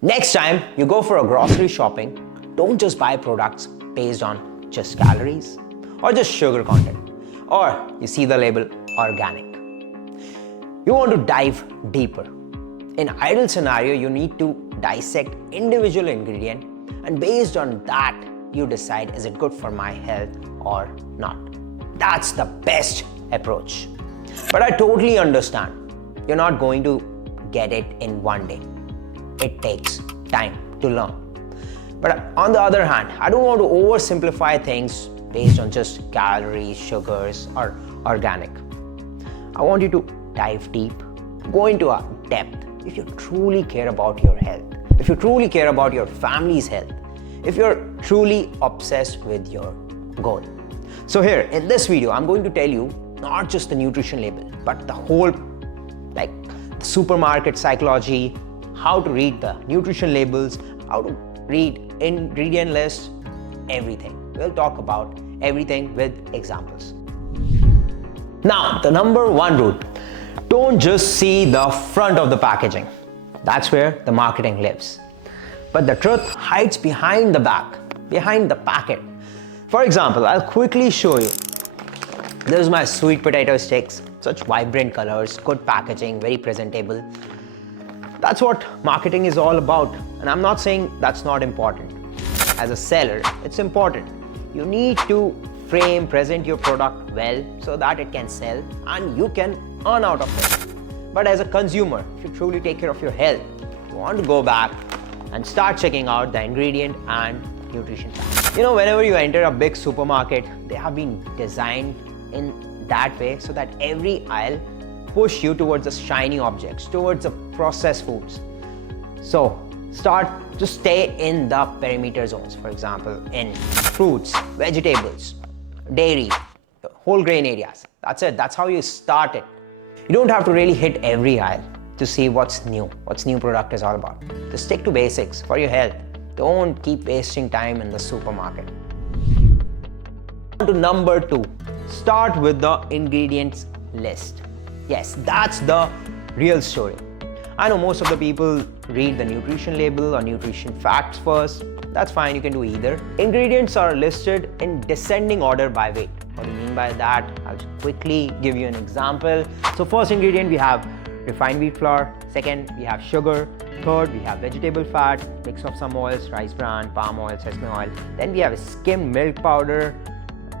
Next time you go for a grocery shopping, don't just buy products based on just calories or just sugar content, or you see the label organic. You want to dive deeper. In ideal scenario, you need to dissect individual ingredient, and based on that, you decide is it good for my health or not. That's the best approach. But I totally understand. You're not going to get it in one day. It takes time to learn. But on the other hand, I don't want to oversimplify things based on just calories, sugars, or organic. I want you to dive deep, go into a depth if you truly care about your health, if you truly care about your family's health, if you're truly obsessed with your goal. So here in this video, I'm going to tell you not just the nutrition label, but the whole like supermarket psychology, how to read the nutrition labels, how to read ingredient lists, everything. We'll talk about everything with examples. Now, the number one rule, don't just see the front of the packaging. That's where the marketing lives. But the truth hides behind the back, behind the packet. For example, I'll quickly show you. This is my sweet potato sticks, such vibrant colors, good packaging, very presentable. That's what marketing is all about. And I'm not saying that's not important. As a seller, it's important. You need to present your product well so that it can sell and you can earn out of it. But as a consumer, if you truly take care of your health, you want to go back and start checking out the ingredient and nutrition facts. You know, whenever you enter a big supermarket, they have been designed in that way so that every aisle push you towards the shiny objects, towards the processed foods. So just stay in the perimeter zones, for example, in fruits, vegetables, dairy, whole grain areas. That's it. That's how you start it. You don't have to really hit every aisle to see what's new product is all about. Just stick to basics for your health. Don't keep wasting time in the supermarket. To number two, start with the ingredients list. Yes, that's the real story. I know most of the people read the nutrition label or nutrition facts first. That's fine, you can do either. Ingredients are listed in descending order by weight. What do you mean by that? I'll quickly give you an example. So first ingredient, we have refined wheat flour. Second, we have sugar. Third, we have vegetable fat, mix of some oils, rice bran, palm oil, sesame oil. Then we have skimmed milk powder.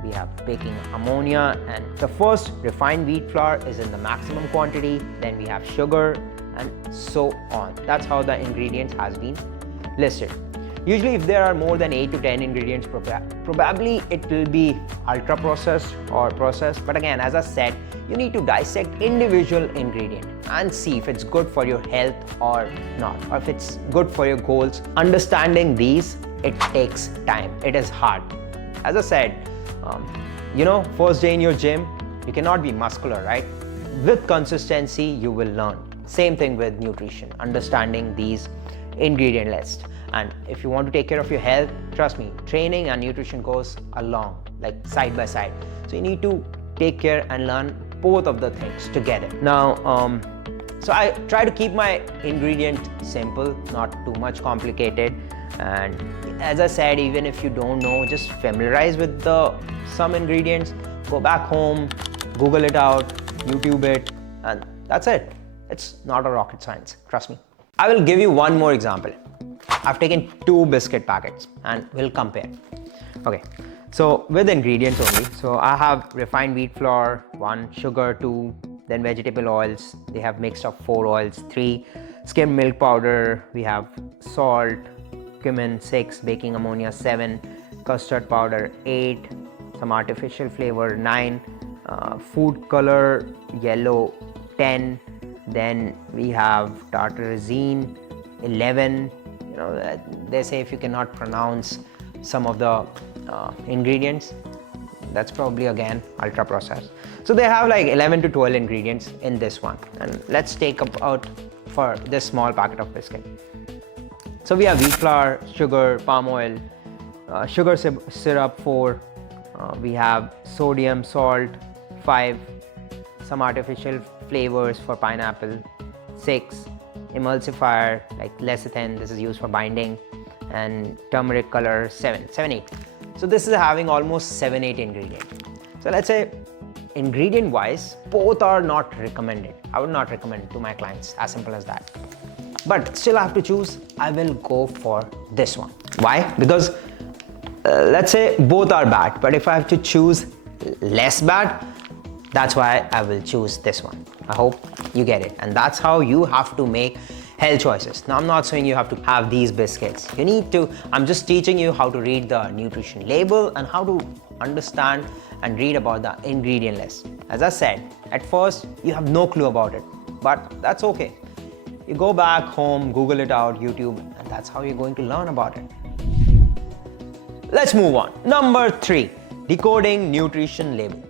We have baking ammonia, and the first refined wheat flour is in the maximum quantity. Then we have sugar and so on. That's how the ingredients has been listed. Usually if there are more than 8 to 10 ingredients, probably it will be ultra processed or processed. But again, as I said, you need to dissect individual ingredient and see if it's good for your health or not, or if it's good for your goals. Understanding these, it takes time. It is hard. As I said, first day in your gym, you cannot be muscular, right? With consistency, you will learn. Same thing with nutrition, understanding these ingredient lists. And if you want to take care of your health, trust me, training and nutrition goes along, like side by side. So you need to take care and learn both of the things together. Now, so I try to keep my ingredient simple, not too much complicated. And as I said, even if you don't know, just familiarize with some ingredients, go back home, Google it out, YouTube it, and that's it. It's not a rocket science, trust me. I will give you one more example. I've taken 2 biscuit packets and we'll compare. Okay, so with ingredients only, so I have refined wheat flour, 1, sugar 2, then vegetable oils, they have mixed of 4 oils, 3, skimmed milk powder, we have salt, cumin 6, baking ammonia 7, custard powder 8, some artificial flavor 9, food color yellow 10, then we have tartarazine 11. They say if you cannot pronounce some of the ingredients, that's probably again ultra processed. So they have like 11 to 12 ingredients in this one, and let's take out for this small packet of biscuit. So we have wheat flour, sugar, palm oil, sugar syrup 4, we have sodium, salt 5, some artificial flavors for pineapple 6, emulsifier like lecithin, this is used for binding, and turmeric color 7, 8. So this is having almost 7, 8 ingredients. So let's say ingredient wise, both are not recommended. I would not recommend to my clients, as simple as that. But still I have to choose, I will go for this one. Why? Because let's say both are bad, but if I have to choose less bad, that's why I will choose this one. I hope you get it. And that's how you have to make health choices. Now, I'm not saying you have to have these biscuits. You need to, I'm just teaching you how to read the nutrition label and how to understand and read about the ingredient list. As I said, at first, you have no clue about it, but that's okay. You go back home, Google it out, YouTube, and that's how you're going to learn about it. Let's move on. Number 3, decoding nutrition label.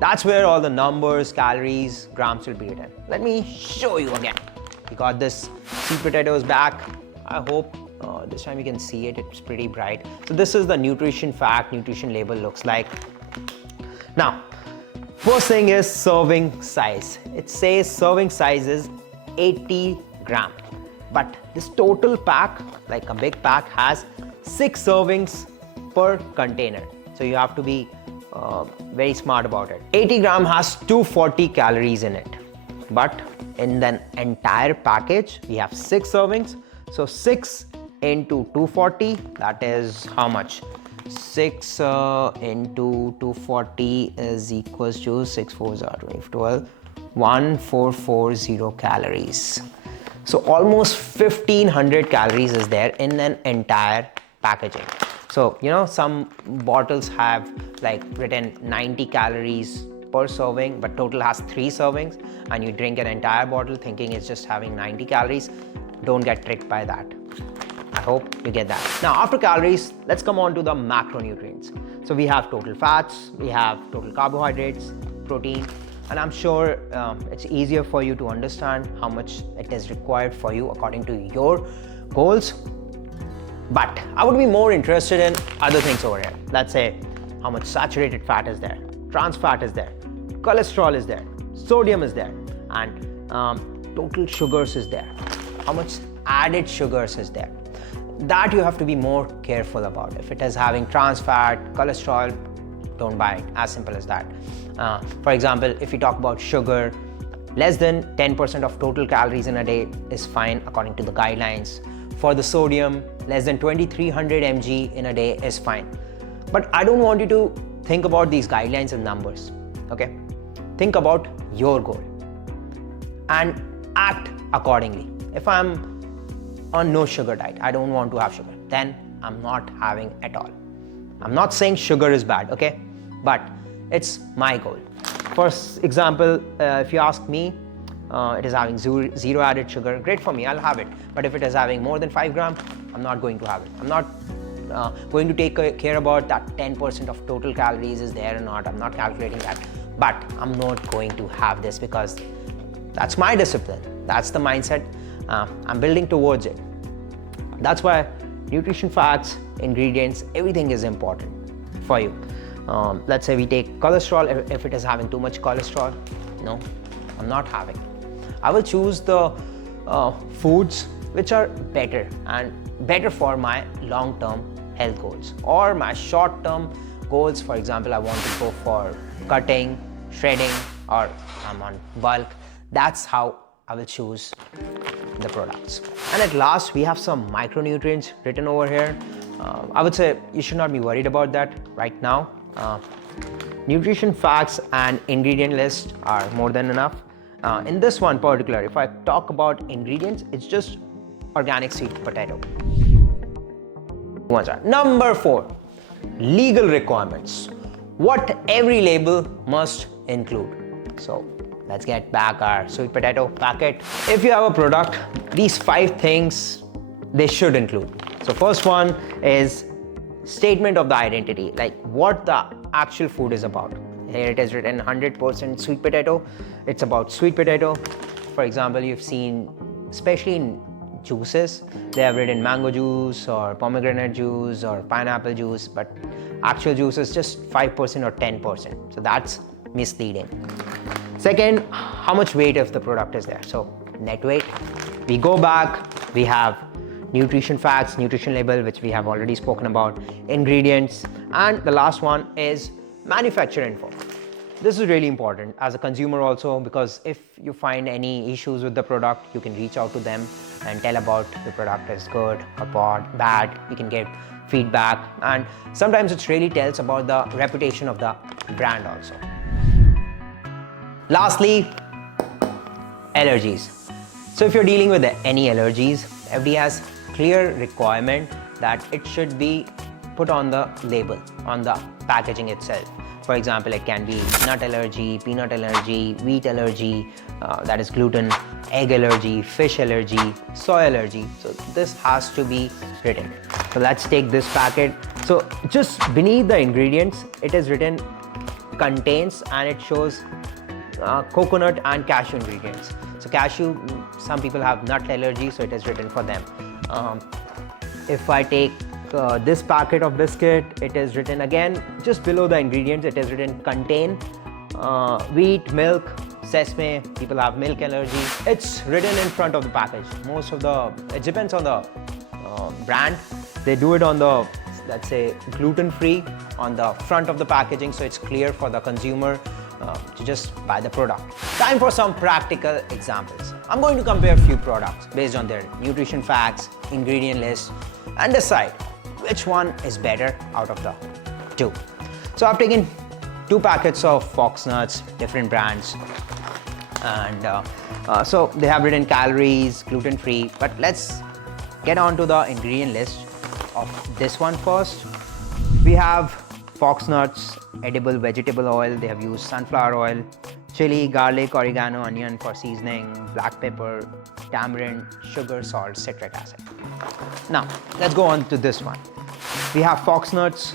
That's where all the numbers, calories, grams will be written. Let me show you again. We got this sweet potatoes back. I hope this time you can see it. It's pretty bright. So this is the nutrition fact, nutrition label looks like. Now, first thing is serving size. It says serving size is 80 gram. But this total pack, like a big pack, has 6 servings per container. So you have to be very smart about it. 80 gram has 240 calories in it. But in the entire package, we have 6 servings. So 6 into 240, that is how much? 6 into 240 is equals to 6 4s are 12, 1440 calories. So almost 1500 calories is there in an entire packaging. So, you know, some bottles have like written 90 calories per serving, but total has 3 servings, and you drink an entire bottle thinking it's just having 90 calories. Don't get tricked by that. I hope you get that. Now, after calories, let's come on to the macronutrients. So we have total fats, we have total carbohydrates, protein, and I'm sure it's easier for you to understand how much it is required for you according to your goals. But I would be more interested in other things over here. Let's say how much saturated fat is there, trans fat is there, cholesterol is there, sodium is there, and total sugars is there. How much added sugars is there? That you have to be more careful about. If it is having trans fat, cholesterol, don't buy it. As simple as that. For example, if we talk about sugar, less than 10% of total calories in a day is fine according to the guidelines. For the sodium, less than 2300 mg in a day is fine. But I don't want you to think about these guidelines and numbers, okay? Think about your goal and act accordingly. If I'm on no sugar diet, I don't want to have sugar, then I'm not having at all. I'm not saying sugar is bad, okay? But it's my goal. For example, if you ask me, it is having zero added sugar, great for me, I'll have it. But if it is having more than 5 grams, I'm not going to have it. I'm not going to take care about that 10% of total calories is there or not. I'm not calculating that. But I'm not going to have this because that's my discipline. That's the mindset. I'm building towards it. That's why nutrition facts, ingredients, everything is important for you. Let's say we take cholesterol. If it is having too much cholesterol, no, I'm not having. I will choose the foods which are better and better for my long-term health goals or my short-term goals. For example, I want to go for cutting, shredding, or I'm on bulk. That's how I will choose the products. And at last, we have some micronutrients written over here. I would say you should not be worried about that right now. Nutrition facts and ingredient list are more than enough. In this one particular, if I talk about ingredients, it's just organic sweet potato. Number 4, legal requirements. What every label must include. So let's get back our sweet potato packet. If you have a product, these 5 things they should include. So first one is statement of the identity, like what the actual food is about. Here it is written 100% sweet potato. It's about sweet potato. For example, you've seen, especially in juices, they have written mango juice or pomegranate juice or pineapple juice, but actual juice is just 5% or 10%. So that's misleading. Second, how much weight of the product is there. So net weight. We go back, we have nutrition facts, nutrition label, which we have already spoken about, ingredients, and the last one is manufacturer info. This is really important as a consumer also, because if you find any issues with the product, you can reach out to them and tell about the product is good or bad. You can get feedback, and sometimes it really tells about the reputation of the brand also. Lastly, allergies. So if you're dealing with any allergies, FDA has clear requirement that it should be put on the label, on the packaging itself. For example, it can be nut allergy, peanut allergy, wheat allergy, that is gluten, egg allergy, fish allergy, soy allergy. So this has to be written. So let's take this packet. So just beneath the ingredients, it is written contains, and it shows coconut and cashew ingredients. So cashew, some people have nut allergy, so it is written for them. If I take this packet of biscuit, it is written again just below the ingredients, it is written contain wheat, milk, sesame. People have milk allergy. It's written in front of the package. It depends on the brand. They do it on the, let's say, gluten-free on the front of the packaging, so it's clear for the consumer to just buy the product. Time for some practical examples. I'm going to compare a few products based on their nutrition facts, ingredient list, and decide which one is better out of the two. So I've taken 2 packets of Fox nuts, different brands, and so they have written calories, gluten-free, but let's get on to the ingredient list of this one first. We have Fox nuts, edible vegetable oil. They have used sunflower oil, chili, garlic, oregano, onion for seasoning, black pepper, tamarind, sugar, salt, citric acid. Now, let's go on to this one. We have Fox nuts.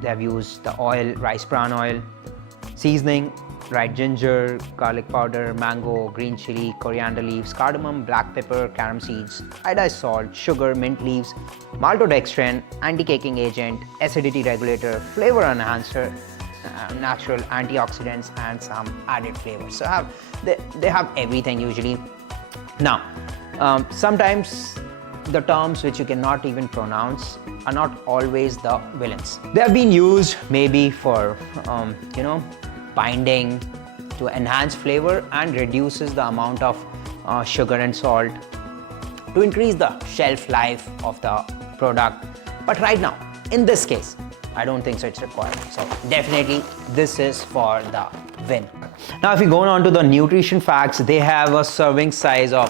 They have used the oil, rice bran oil, seasoning, dried ginger, garlic powder, mango, green chili, coriander leaves, cardamom, black pepper, carom seeds, iodized salt, sugar, mint leaves, maltodextrin, anti-caking agent, acidity regulator, flavor enhancer, natural antioxidants, and some added flavors. So they have everything usually. Now, sometimes the terms which you cannot even pronounce are not always the villains. They have been used maybe for binding to enhance flavor and reduces the amount of sugar and salt to increase the shelf life of the product. But right now, in this case, I don't think so it's required. So definitely this is for the win. Now if we go on to the nutrition facts, they have a serving size of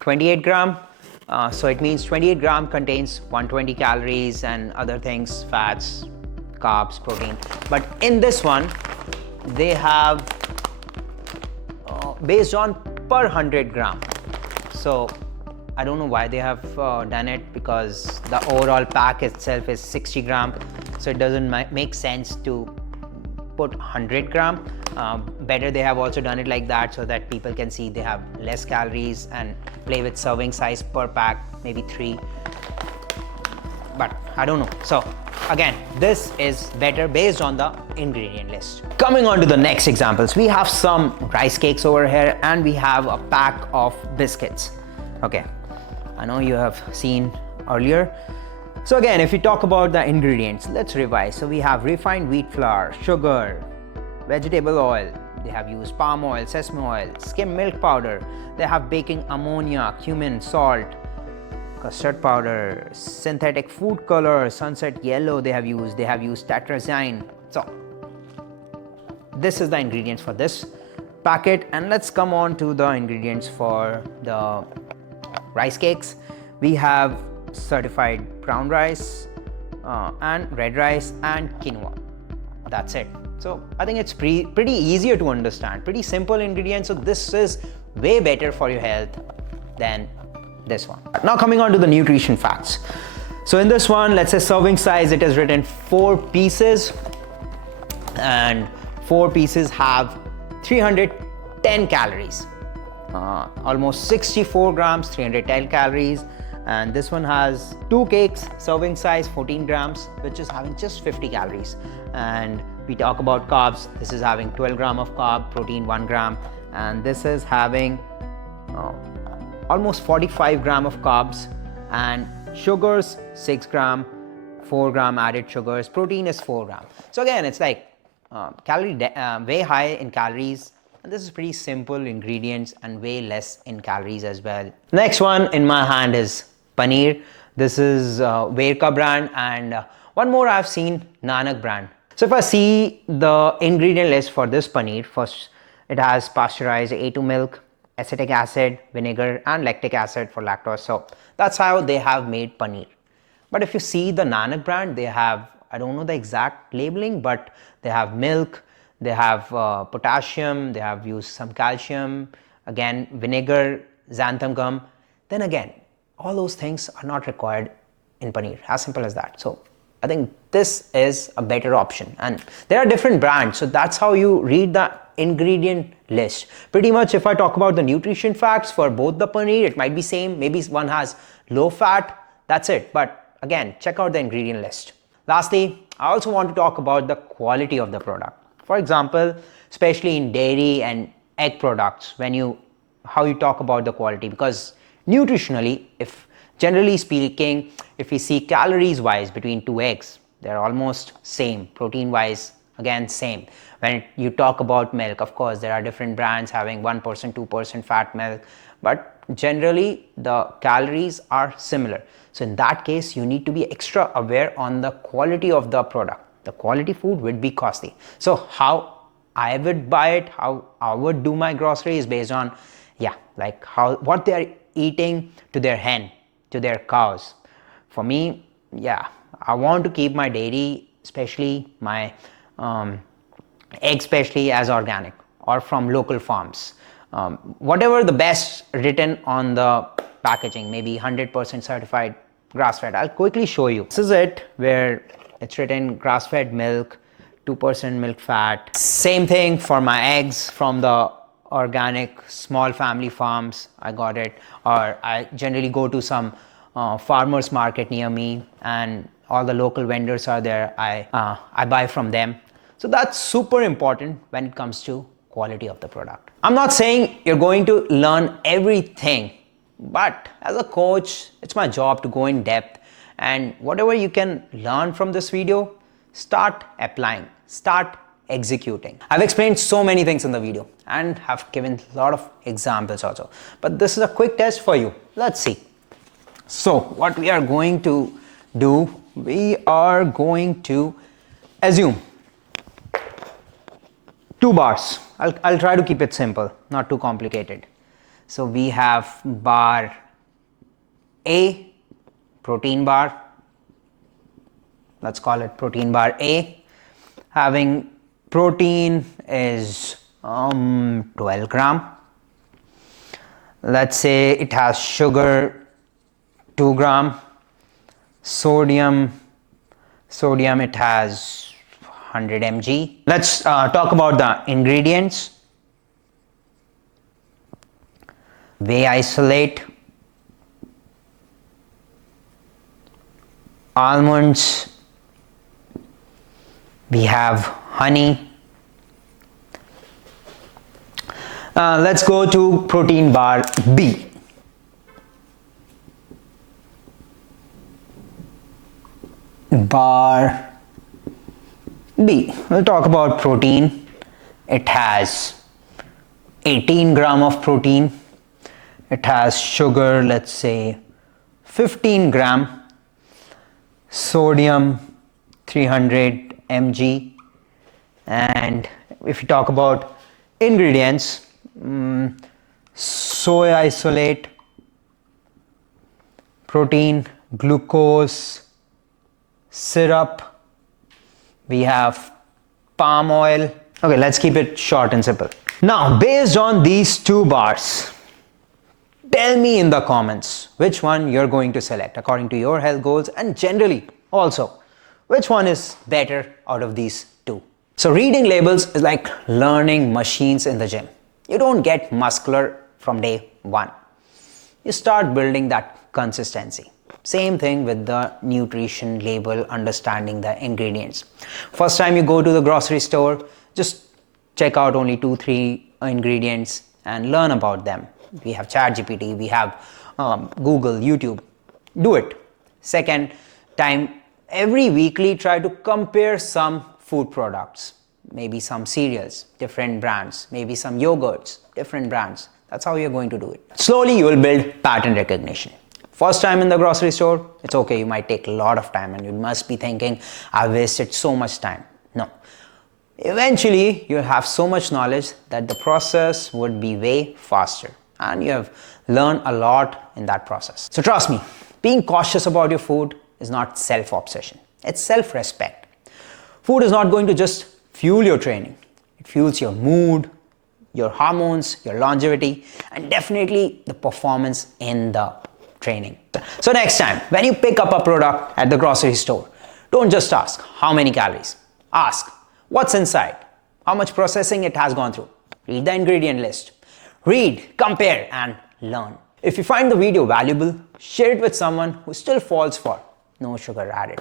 28 gram. So it means 28 gram contains 120 calories and other things, fats, carbs, protein. But in this one, they have based on per 100 gram. So I don't know why they have done it, because the overall pack itself is 60 gram. So it doesn't make sense to put 100 gram. Better they have also done it like that so that people can see they have less calories and play with serving size per pack, maybe 3. But I don't know. So again, this is better based on the ingredient list. Coming on to the next examples, we have some rice cakes over here and we have a pack of biscuits. Okay, I know you have seen earlier. So again, if we talk about the ingredients, let's revise. So we have refined wheat flour, sugar, vegetable oil. They have used palm oil, sesame oil, skim milk powder. They have baking ammonia, cumin, salt, custard powder, synthetic food color, sunset yellow they have used tetrazine. So this is the ingredients for this packet, and let's come on to the ingredients for the rice cakes. We have certified brown rice and red rice and quinoa. That's it. So I think it's pretty easier to understand, pretty simple ingredients. So this is way better for your health than this one. Now coming on to the nutrition facts. So in this one, let's say serving size, it is written 4 pieces, and 4 pieces have 310 calories. Almost 64 grams, 310 calories. And this one has 2 cakes, serving size 14 grams, which is having just 50 calories. And we talk about carbs, this is having 12 gram of carb, protein 1 gram, and this is having uh, almost 45 gram of carbs, and sugars 6 gram, 4 gram added sugars, protein is 4 gram. So again, it's like way high in calories, and this is pretty simple ingredients and way less in calories as well. Next one in my hand is paneer. This is Verka brand, and one more I've seen, Nanak brand. So if I see the ingredient list for this paneer, first it has pasteurized A2 milk, acetic acid, vinegar, and lactic acid for lactose. So that's how they have made paneer. But if you see the Nanak brand, they have, I don't know the exact labeling, but they have milk, they have potassium, they have used some calcium, again vinegar, xanthan gum. Then again, all those things are not required in paneer, as simple as that. So I think this is a better option, and there are different brands, so that's how you read the ingredient list. Pretty much if I talk about the nutrition facts for both the paneer, it might be same, maybe one has low fat, that's it. But again, check out the ingredient list. Lastly, I also want to talk about the quality of the product. For example, especially in dairy and egg products, how you talk about the quality, because nutritionally, if generally speaking, if we see calories wise between two eggs, they're almost same. Protein wise, again same. When you talk about milk, of course there are different brands having 1%, 2% fat milk, but generally the calories are similar. So in that case, you need to be extra aware on the quality of the product. The quality food would be costly. So how I would buy it, how I would do my groceries based on, what they are eating to their hen, to their cows. For me, I want to keep my dairy, especially my egg, especially as organic or from local farms. Whatever the best written on the packaging, maybe 100% certified grass-fed. I'll quickly show you. This is it, where it's written grass-fed milk, 2% milk fat. Same thing for my eggs from the organic small family farms. I got it, or I generally go to some farmers market near me, and all the local vendors are there. I buy from them. So that's super important when it comes to quality of the product. I'm not saying you're going to learn everything, but as a coach, it's my job to go in depth, and whatever you can learn from this video, start applying, start executing. I've explained so many things in the video and have given a lot of examples also, but this is a quick test for you. Let's see. So what we are going to do, we are going to assume 2 bars. I'll try to keep it simple, not too complicated. So we have bar A, protein bar. Let's call it protein bar A. Having protein is 12 gram. Let's say it has sugar 2 gram. Sodium it has 100 mg. Let's talk about the ingredients. Whey isolate, almonds, we have honey. Let's go to protein bar B. Bar B. We'll talk about protein. It has 18 gram of protein. It has sugar, let's say 15 gram. Sodium 300 mg. And if you talk about ingredients, soy isolate, protein, glucose, syrup, we have palm oil. Okay, let's keep it short and simple. Now, based on these 2 bars, tell me in the comments which one you're going to select according to your health goals, and generally also which one is better out of these 2. So reading labels is like learning machines in the gym. You don't get muscular from day 1. You start building that consistency. Same thing with the nutrition label, understanding the ingredients. First time you go to the grocery store, just check out only 2-3 ingredients and learn about them. We have ChatGPT, we have Google, YouTube. Do it. Second time, every weekly try to compare some food products, maybe some cereals, different brands, maybe some yogurts, different brands. That's how you're going to do it. Slowly you will build pattern recognition. First time in the grocery store, it's okay, you might take a lot of time and you must be thinking, I wasted so much time. No. Eventually, you'll have so much knowledge that the process would be way faster and you have learned a lot in that process. So trust me, being cautious about your food is not self-obsession. It's self-respect. Food is not going to just fuel your training. It fuels your mood, your hormones, your longevity, and definitely the performance in the training. So next time, when you pick up a product at the grocery store, don't just ask how many calories. Ask what's inside, how much processing it has gone through. Read the ingredient list. Read, compare, and learn. If you find the video valuable, share it with someone who still falls for no sugar added.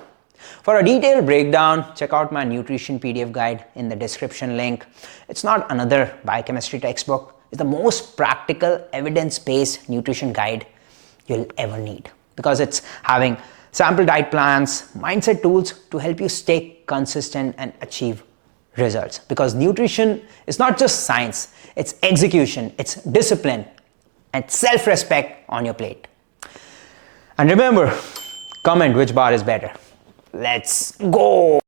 For a detailed breakdown, check out my nutrition PDF guide in the description link. It's not another biochemistry textbook. It's the most practical, evidence-based nutrition guide you'll ever need because it's having sample diet plans, mindset tools to help you stay consistent and achieve results. Because nutrition is not just science, it's execution, it's discipline, and self-respect on your plate. And remember, comment which bar is better. Let's go!